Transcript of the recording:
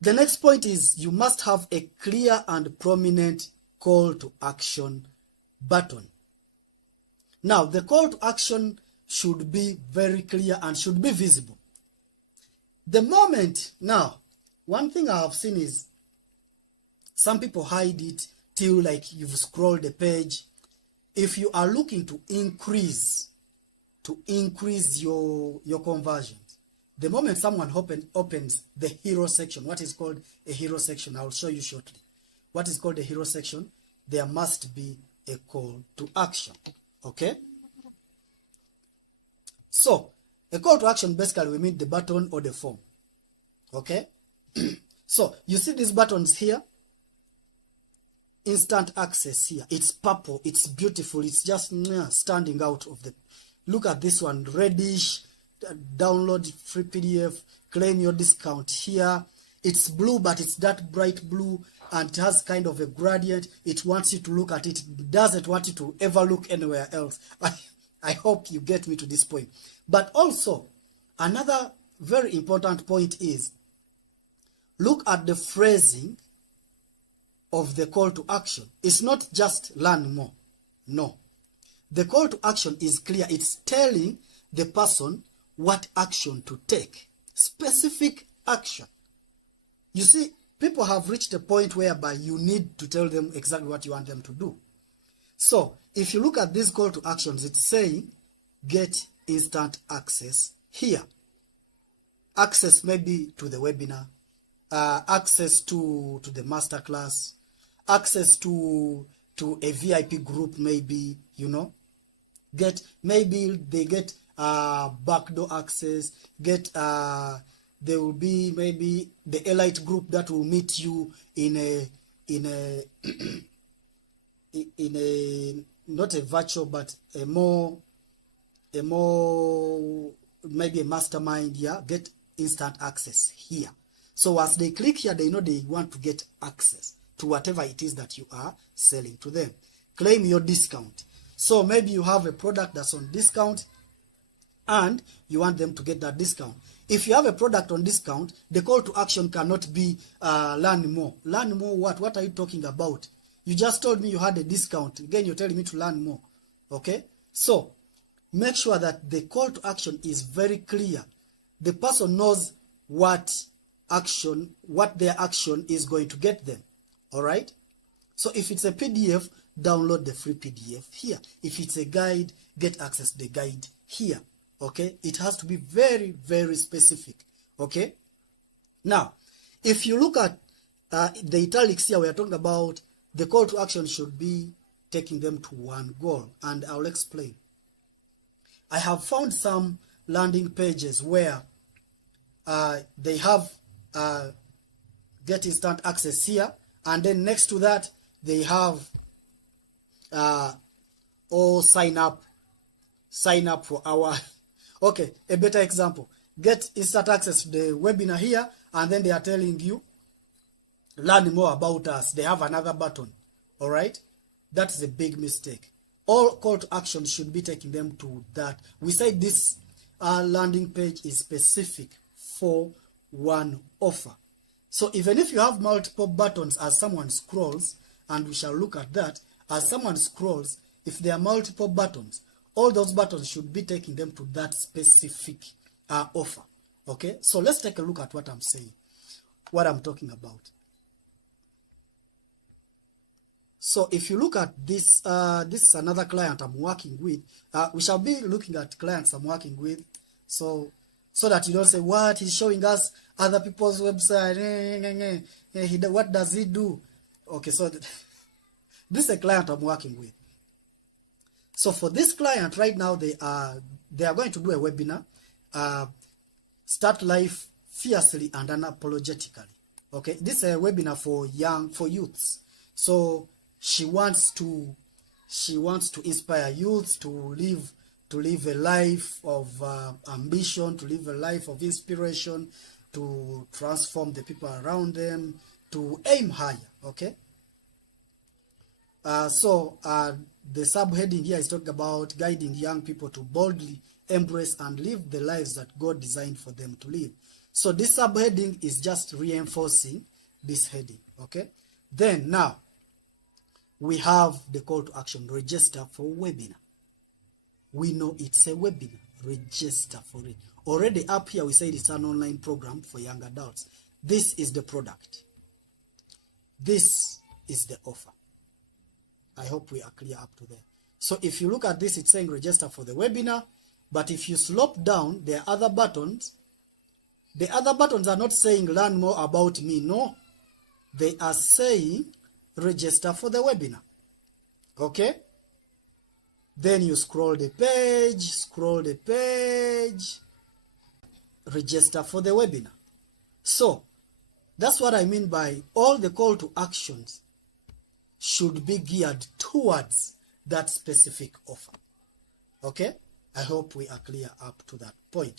The next point is you must have a clear and prominent call to action button. Now, the call to action should be very clear and should be visible. The moment, now, one thing I have seen is some people hide it till like you've scrolled the page. If you are looking to increase your conversions, the moment someone opens the hero section, what is called a hero section, I'll show you shortly. What is called a hero section, there must be a call to action. Okay? So, a call to action basically we mean the button or the form. Okay? So, you see these buttons here? Instant access here. It's purple. It's beautiful. It's just standing out of the... Look at this one. Reddish. Download free PDF. Claim your discount here. It's blue, but it's that bright blue. And it has kind of a gradient. It wants you to look at it. It doesn't want you to ever look anywhere else. I hope you get me to this point. But also, another very important point is, look at the phrasing of the call to action. It's not just learn more. No. The call to action is clear. It's telling the person what action to take. Specific action. You see, people have reached a point whereby you need to tell them exactly what you want them to do. So, if you look at this call to actions, it's saying, get instant access here. Access maybe to the webinar, access to the masterclass, access to a VIP group maybe, you know. Maybe they get backdoor access, there will be maybe the elite group that will meet you in a not a virtual but a more maybe a mastermind. Yeah, get instant access here. So as they click here, they know they want to get access to whatever it is that you are selling to them. Claim your discount. So maybe you have a product that's on discount and you want them to get that discount. If you have a product on discount, the call to action cannot be learn more. Learn more what? What are you talking about? You just told me you had a discount. Again, you're telling me to learn more. Okay? So, make sure that the call to action is very clear. The person knows what their action is going to get them. Alright? So, if it's a PDF, download the free PDF here. If it's a guide, get access to the guide here. Okay? It has to be very, very specific. Okay? Now, if you look at the italics here, we are talking about the call to action should be taking them to one goal. And I'll explain. I have found some landing pages where they have get instant access here. And then next to that, they have sign up for our... Okay, a better example. Get instant access to the webinar here, and then they are telling you, learn more about us. They have another button. All right? That's a big mistake. All call to action should be taking them to that. We say this landing page is specific for one offer. So even if you have multiple buttons as someone scrolls, and we shall look at that, as someone scrolls, if there are multiple buttons, all those buttons should be taking them to that specific offer. Okay? So let's take a look at what I'm saying, what I'm talking about. So if you look at this, this is another client I'm working with. We shall be looking at clients I'm working with, so that you don't say, what, he's showing us other people's website. What does he do? Okay, so this is a client I'm working with. So for this client right now, they are going to do a webinar, Start Life Fiercely and Unapologetically. Okay, this is a webinar for youths. So she wants to inspire youth to live a life of ambition, to live a life of inspiration, to transform the people around them, to aim higher. Okay. The subheading here is talking about guiding young people to boldly embrace and live the lives that God designed for them to live. So this subheading is just reinforcing this heading. Okay. Then now we have the call to action, register for webinar. We know it's a webinar, register for it. Already up here we said it's an online program for young adults. This is the product. This is the offer. I hope we are clear up to there. So if you look at this, it's saying register for the webinar. But if you slope down, there are other buttons. The other buttons are not saying learn more about me. No. They are saying register for the webinar. Okay? Then you scroll the page, register for the webinar. So, that's what I mean by all the call to actions should be geared towards that specific offer. Okay? I hope we are clear up to that point.